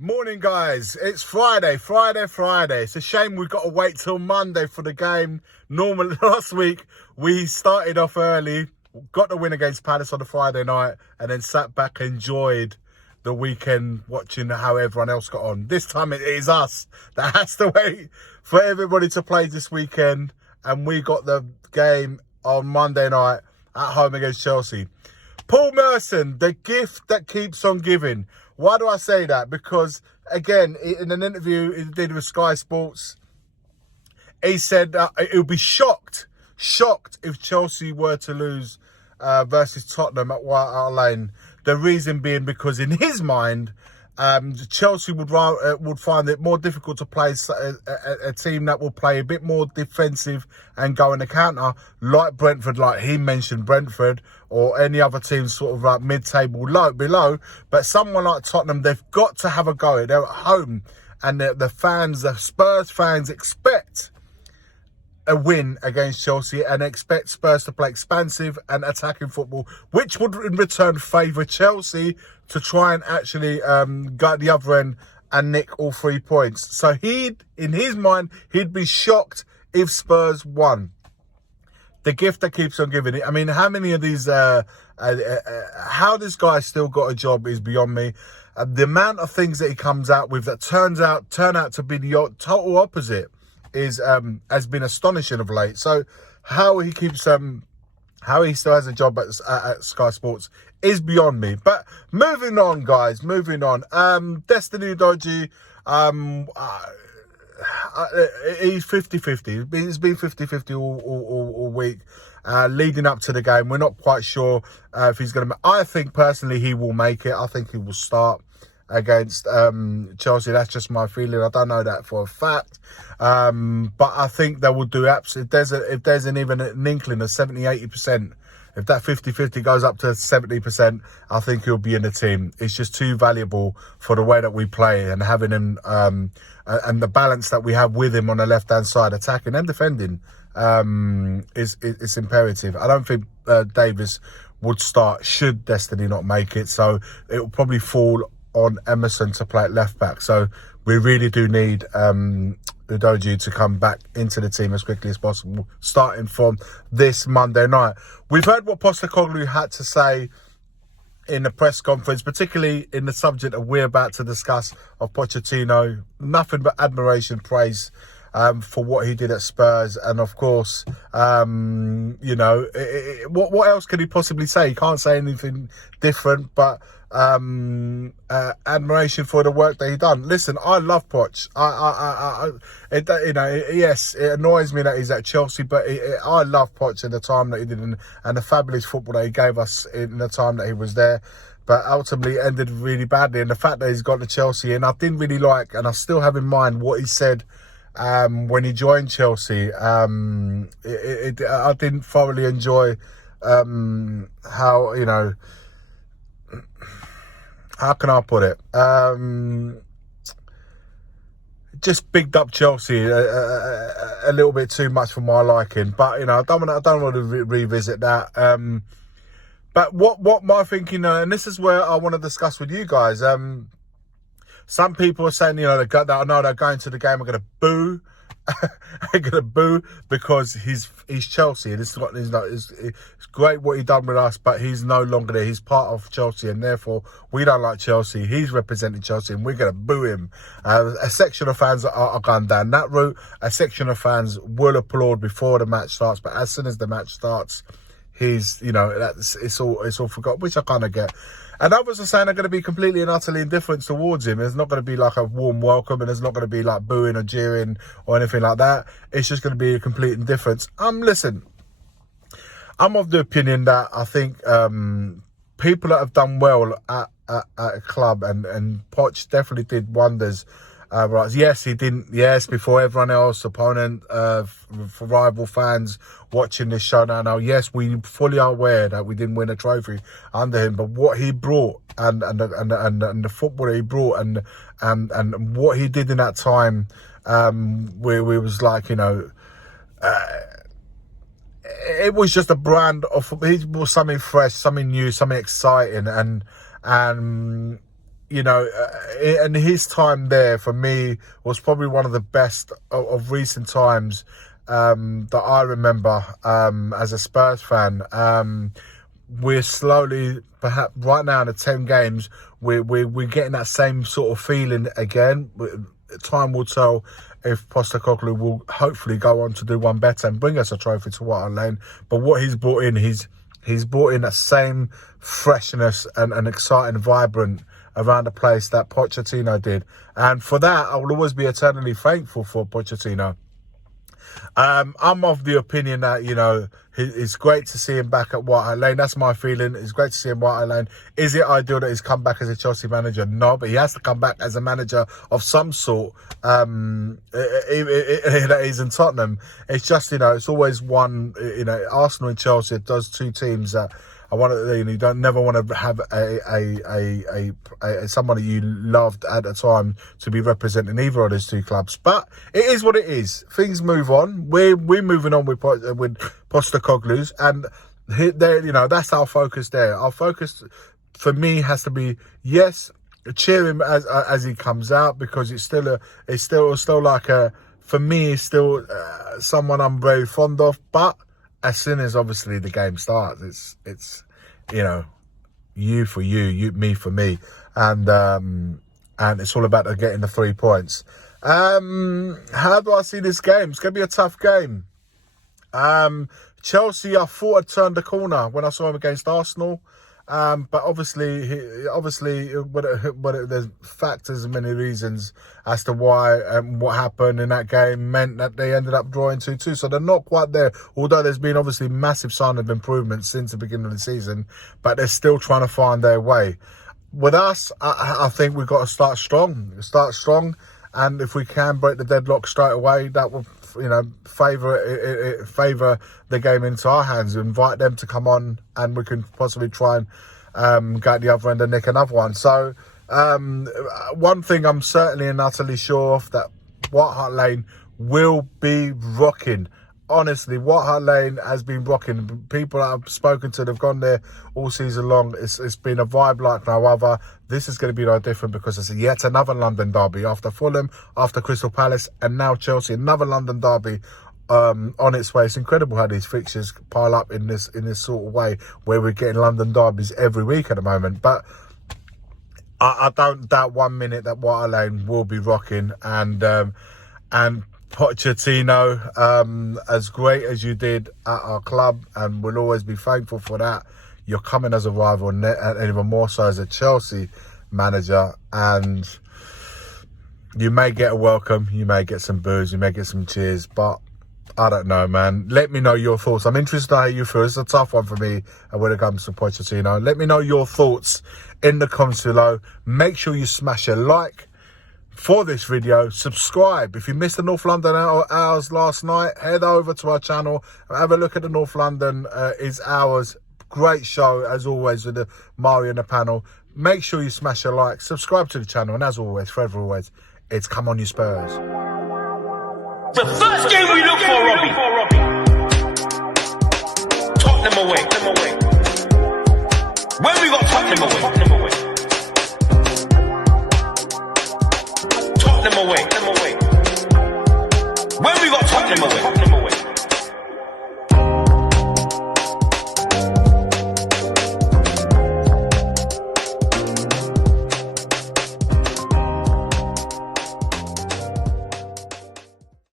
Morning, guys. It's Friday. It's a shame we've got to wait till Monday for the game. Normally, last week, we started off early, got the win against Palace on the Friday night, and then sat back, enjoyed the weekend, watching how everyone else got on. This time, it is us that has to wait for everybody to play this weekend, and we got the game on Monday night at home against Chelsea. Paul Merson, the gift that keeps on giving. Why do I say that? Because, again, in an interview he did with Sky Sports, he said he'll be shocked if Chelsea were to lose versus Tottenham at White Hart Lane. The reason being because in his mind, Chelsea would find it more difficult to play a team that will play a bit more defensive and go in the counter, like Brentford, like he mentioned Brentford, or any other team sort of like mid-table below. But someone like Tottenham, they've got to have a go. They're at home, and the Spurs fans expect a win against Chelsea and expect Spurs to play expansive and attacking football, which would in return favour Chelsea to try and actually go at the other end and nick all 3 points. So in his mind, he'd be shocked if Spurs won. The gift that keeps on giving it. I mean, how many of these, how this guy still got a job is beyond me. The amount of things that he comes out with that turn out to be the total opposite has been astonishing of late. So how he still has a job at Sky Sports is beyond me. But moving on, guys, Destiny Udogie, he's 50-50. It's been 50-50 all week, leading up to the game. We're not quite sure if he's going to. I think personally he will make it. I think he will start against Chelsea. That's just my feeling. I don't know that for a fact, but I think they will do absolutely. If there's even an inkling of 70-80%, if that 50-50 goes up to 70%, I think he'll be in the team. It's just too valuable for the way that we play, and having him and the balance that we have with him on the left hand side, attacking and defending, is imperative. I don't think Davis would start should Destiny not make it, so it will probably fall on Emerson to play at left back. So we really do need Udogie to come back into the team as quickly as possible, starting from this Monday night. We've heard what Pochettino had to say in the press conference, particularly in the subject that we're about to discuss of Pochettino. Nothing but admiration, praise for what he did at Spurs. And of course, what else can he possibly say? He can't say anything different, but admiration for the work that he done. Listen, I love Poch. Yes, it annoys me that he's at Chelsea, but I love Poch in the time that he did and the fabulous football that he gave us in the time that he was there. But ultimately it ended really badly, and the fact that he's gone to Chelsea, and I didn't really like, and I still have in mind what he said when he joined Chelsea. I didn't thoroughly enjoy how can I put it? Just bigged up Chelsea a little bit too much for my liking. But I don't want to revisit that. But what my thinking, and this is where I want to discuss with you guys. Some people are saying, they're going to the game, are going to boo. They're going to boo because he's Chelsea. And it's great what he done with us, but he's no longer there. He's part of Chelsea, and therefore we don't like Chelsea. He's representing Chelsea, and we're going to boo him. A section of fans are going down that route. A section of fans will applaud before the match starts, but as soon as the match starts, it's all forgotten, which I kind of get. And others are saying they're going to be completely and utterly indifferent towards him. There's not going to be like a warm welcome, and there's not going to be like booing or jeering or anything like that. It's just going to be a complete indifference. Listen, I'm of the opinion that I think people that have done well at a club, and Poch definitely did wonders. Right. Yes, he didn't. Yes, before everyone else, opponent, for rival fans watching this show now. Yes, we fully are aware that we didn't win a trophy under him, but what he brought and the football that he brought and what he did in that time, where we was like, it was just a brand of. He brought something fresh, something new, something exciting, and you know, and his time there for me was probably one of the best of recent times that I remember as a Spurs fan. We're slowly, perhaps right now in the 10 games, we're getting that same sort of feeling again. Time will tell if Pochettino will hopefully go on to do one better and bring us a trophy to White Hart Lane. But what he's brought in, he's brought in that same freshness and exciting, vibrant around the place that Pochettino did. And for that, I will always be eternally thankful for Pochettino. I'm of the opinion that, you know, it's great to see him back at White Hart Lane. That's my feeling. It's great to see him at White Hart Lane. Is it ideal that he's come back as a Chelsea manager? No, but he has to come back as a manager of some sort that he's in Tottenham. It's just, you know, it's always one, you know, Arsenal and Chelsea, it does two teams that I want to, you know, you don't never want to have somebody you loved at the time to be representing either of those two clubs. But it is what it is. Things move on. We're moving on with Postecoglou's, and there, you know, that's our focus there. Our focus for me has to be, yes, cheer him as he comes out, because it's still like a, for me, it's still someone I'm very fond of. But as soon as obviously the game starts, it's you know, you for you, me for me, and it's all about getting the 3 points. How do I see this game? It's gonna be a tough game. Chelsea, I thought had turned the corner when I saw him against Arsenal. But obviously, there's factors and many reasons as to why what happened in that game meant that they ended up drawing 2-2. So they're not quite there, although there's been obviously massive sign of improvement since the beginning of the season, but they're still trying to find their way. With us, I think we've got to start strong, and if we can break the deadlock straight away, that will, you know, favour the game into our hands. Invite them to come on, and we can possibly try and go at the other end and nick another one. So one thing I'm certainly and utterly sure of, that White Hart Lane will be rocking. Honestly, White Hart Lane has been rocking. People that I've spoken to, they've gone there all season long. It's been a vibe like no other. This is going to be no different, because it's yet another London derby after Fulham, after Crystal Palace, and now Chelsea. Another London derby on its way. It's incredible how these fixtures pile up in this sort of way, where we're getting London derbies every week at the moment. But I don't doubt 1 minute that White Hart Lane will be rocking, and Pochettino, as great as you did at our club, and we'll always be thankful for that, you're coming as a rival, and even more so as a Chelsea manager, and you may get a welcome, you may get some boos, you may get some cheers, but I don't know, man. Let me know your thoughts. I'm interested in how you feel. It's a tough one for me when it comes to Pochettino. Let me know your thoughts in the comments below. Make sure you smash a like for this video. Subscribe. If you missed the North London hours last night, head over to our channel and have a look at the North London is ours. Great show as always with the Mario and the panel. Make sure you smash a like, subscribe to the channel, and as always, forever always, it's come on you Spurs. The first game we look for, Robbie. Tottenham away. When we got Tottenham away. Tottenham away. When we got Tottenham away.